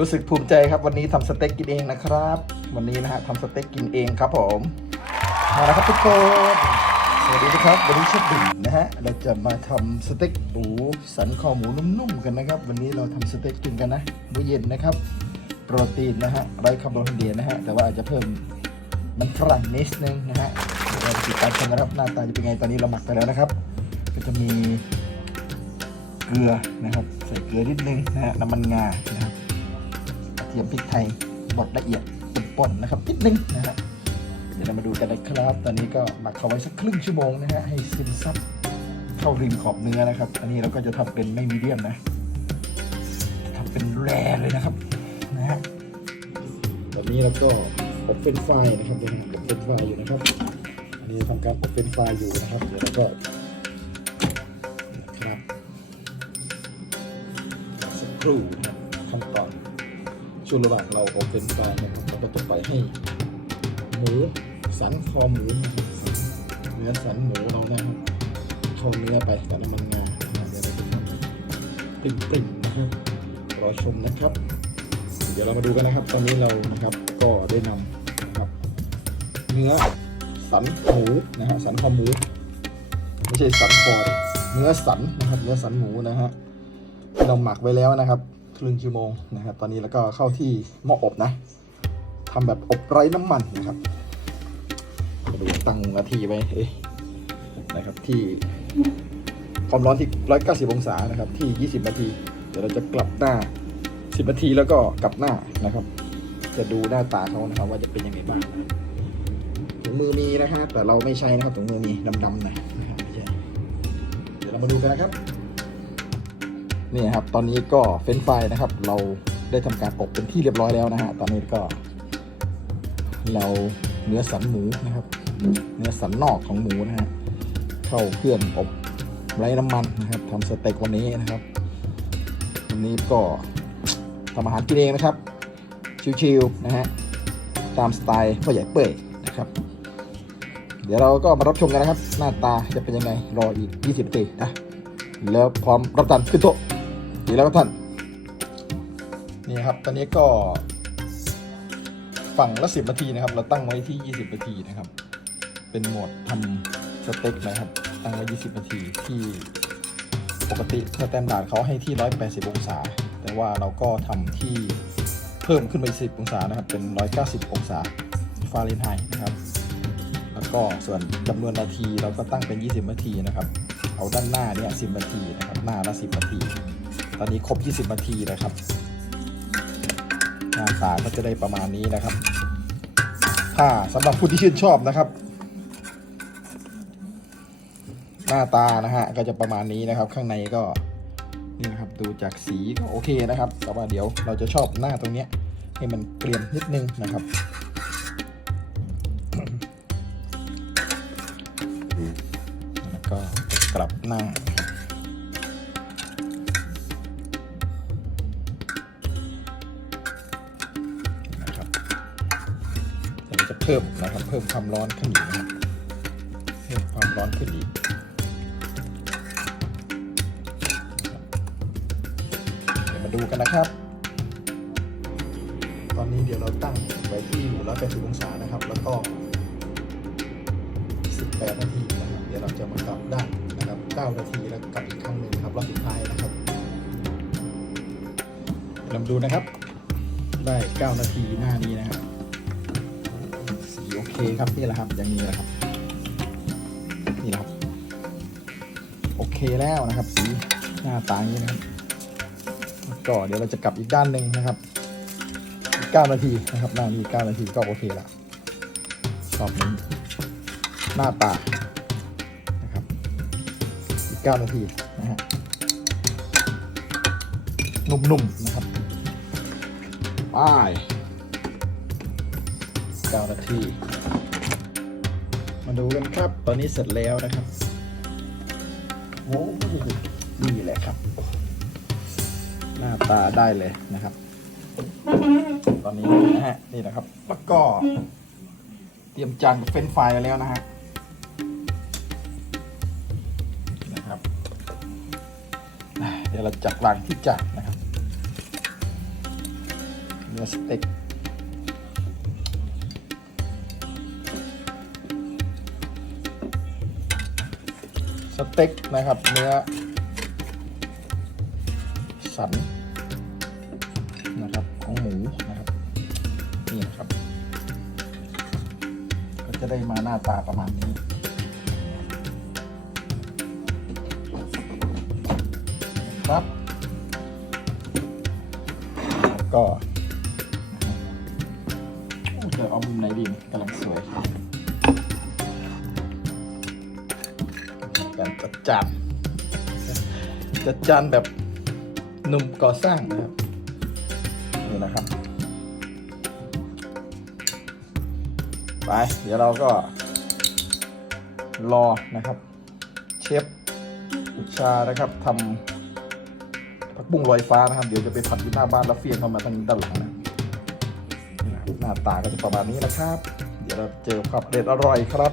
รู้สึกภูมิใจครับวันนี้ทำสเต็กกินเองนะครับ วันนี้นะฮะทำสเต็กกินเองครับผมมาแล้วครับทุกคนสวัสดีนะครับวันนี้เชฟบิ่งนะฮะเราจะมาทำสเต็กหมูสันคอหมูนุ่มๆกันนะครับ วันนี้เราทำสเต็กกินกันนะมื้อเย็นนะครับโปรตีนนะฮะไร้คาร์โบไฮเดรตนะฮะแต่ว่าอาจจะเพิ่มมันฝรั่งนิดนึงนะฮะเราติดตามชมกันครับหน้าตาจะเป็นไงตอนนี้เราหมักไปแล้วนะครับ ก็จะมีเกลือนะครับ ใส่เกลือนิดนึงนะฮะน้ำมันงานะครับ ทียมพริกไทยบดละเอียดป่นๆนะครับนิดนึงนะฮะเดี๋ยวเรามาดูกันนะครับ ตอนนี้ก็หมักเขาไว้สักครึ่งชั่วโมงนะฮะให้ซึมซับเข้าริมขอบเนื้อนะครับ อันนี้เราก็จะทำเป็นไม่มีเดียมนะทำเป็นแรเลยนะครับนะฮะแบบนี้เราก็อบเป็นไฟนะครับยังอบเป็นไฟอยู่นะครับ อันนี้ทำการอบเป็นไฟอยู่นะครับ เดี๋ยวเราก็ครับสักครู่นะครับขั้นตอน ช่วงระหว่างเราอบเป็นไฟรายนะครับเราก็จะไปให้หมูสันคอหมูเนื้อสันหมูเรานะครับเข้าเนื้อไปกับน้ำมันงาเดี๋ยวเราจะทำปริ่งๆนะครับรอชมนะครับ เดี๋ยวเรามาดูกันนะครับ ตอนนี้เรานะครับก็ได้นำนะครับ เนื้อสันหมูนะฮะสันคอหมูไม่ใช่สันคอเนื้อสันนะครับ เนื้อสันหมูนะฮะเราหมักไว้แล้วนะครับ ครึ่งชั่วโมงนะครับตอนนี้แล้วก็เข้าที่หม้ออบนะทำแบบอบไร้น้ำมันนะครับดูตั้งนาทีไว้เอ๊ะนะครับที่ความร้อนที่ 190 องศานะครับ ที่ 20 นาที เดี๋ยวเราจะกลับหน้า 10 นาทีแล้วก็กลับหน้านะครับ จะดูหน้าตาเขานะครับ ว่าจะเป็นยังไงบ้างถุงมือมีนะครับแต่เราไม่ใช้นะครับถุงมือมีดำๆหน่อยนะครับไม่ใช่เดี๋ยวเรามาดูกันนะครับ นี่ครับ ตอนนี้ก็เฟรนช์ฟนะครับ เราได้ทำการอบเป็นที่เรียบร้อยแล้วนะฮะ ตอนนี้ก็ เราเนื้อสันหมูนะครับ เนื้อสันนอกของหมูนะฮะ เข้าเครื่องอบไร้น้ำมันนะครับทำสเต็กวันนี้นะครับ วันนี้ก็ทำอาหารกินเองนะครับ ชิวๆนะฮะ ตามสไตล์พ่อใหญ่เปื่อยนะครับ เดี๋ยวเราก็มารับชมกันนะครับ หน้าตาจะเป็นยังไงรออีก 20นาทีนะแล้วพร้อมรับประทานขึ้นโต๊ะ ดีแล้วครับท่าน นี่ครับ ตอนนี้ก็ฝั่งละ10นาทีนะครับ เราตั้งไว้ที่20นาทีนะครับ เป็นโหมดทำสเต็กนะครับ ตั้งไว้20นาทีที่ปกติสแตนดาร์ดเขาให้ที่180องศา แต่ว่าเราก็ทำที่เพิ่มขึ้นไป10องศานะครับ เป็น190องศาฟาเรนไฮต์นะครับ แล้วก็ส่วนจำนวนนาทีเราก็ตั้งเป็น20นาทีนะครับ เอาด้านหน้าเนี่ย10นาทีนะครับ หน้าละ10นาที ตอนนี้ครบ 20 นาทีแล้วครับ หน้าตาก็จะได้ประมาณนี้นะครับ ถ้าสำหรับผู้ที่ชื่นชอบนะครับ หน้าตานะฮะก็จะประมาณนี้นะครับ ข้างในก็นี่นะครับดูจากสีก็โอเคนะครับ แต่ว่าเดี๋ยวเราจะชอบหน้าตรงเนี้ยให้มันเกรียมนิดนึงนะครับแล้วก็กลับหน้า เพิ่มนะครับ เพิ่มความร้อนขึ้นอีกนะครับเพิ่มความร้อนขึ้นอีกเดี๋ยวมาดูกันนะครับ ตอนนี้เดี๋ยวเราตั้งไว้ที่180องศานะครับ แล้วก็ 18 นาทีนะครับ เดี๋ยวเราจะมากลับด้านนะครับ 9 นาทีแล้วกลับอีกครั้งหนึ่งครับรอบสุดท้ายนะครับลองดูนะครับ ได้ 9 นาทีหน้านี้นะครับ โอเคครับนี่แหละครับอย่างนี้แหละครับนี่แหละครับ โอเคแล้วนะครับ สีหน้าตาอย่างนี้นะครับก็เดี๋ยวเราจะกลับอีกด้านหนึ่งนะครับอีก9นาทีนะครับหน้านี้9นาทีก็โอเคละชอบนี้หน้าตานะครับอีก9นาทีนะฮะนุ่มๆนะครับไป 9 นาที มาดูกันครับ ตอนนี้เสร็จแล้วนะครับโอ้โหนี่แหละครับ หน้าตาได้เลยนะครับ ตอนนี้นะฮะนี่นะครับแล้วก็ เตรียมจานกับเฟรนช์ฟรายไว้แล้วนะฮะนะครับอะเดี๋ยวเราจัดวางที่จานนะครับเนื้อสเต็ก สเต็กนะครับ เนื้อ สันนะครับของหมูนะครับ นี่นะครับ ก็จะได้มาหน้าตาประมาณนี้ครับ ก็จะเอามุมไหนดีกำลังสวยครับ การจัดจานจัดจานแบบหนุ่มก่อสร้างนะครับนี่นะครับไปเดี๋ยวเราก็ รอนะครับ เชฟอุชานะครับทำผักบุ้งลอยฟ้านะครับ เดี๋ยวจะไปผัดที่หน้าบ้านแล้วเฟียงเข้ามาทางด้านหลังนะหน้าตาก็จะประมาณนี้นะครับ เดี๋ยวเราเจอกับเด็ดอร่อยครับ